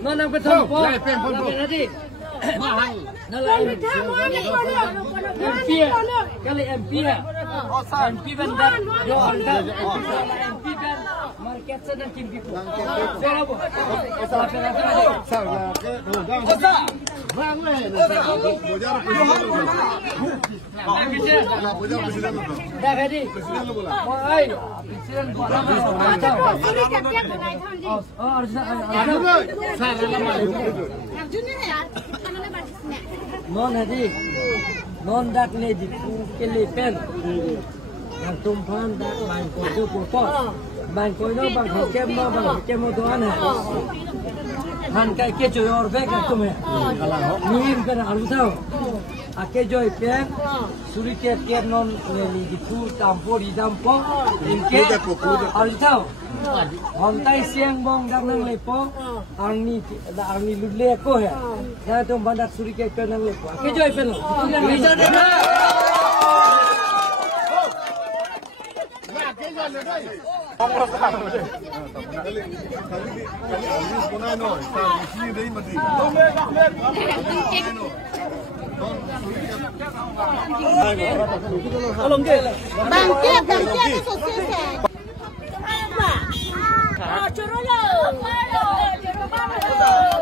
nó nằm cái thùng po nó đi nó là em pia cái này em pia bên đất rồi đất là em pia bên market sedang kim pipu sao bu sao là cái đồ gang vang lên dah ready oi presiden bola non hadi non dak le di ke le pen yang tumpan dak bang ko tu ko bang ko no bang kem no doan hai han ka ke jo or be ka tume nim kan alu sao ake jo pen suri ke non le di pu tampo di tampo inke alu sao Hontai siang bong dak nang lepo angni lule ko hai ya tum bandak suri ke nang lepo ke joy pen bisa de Bangkit sosial. Choro lo, choro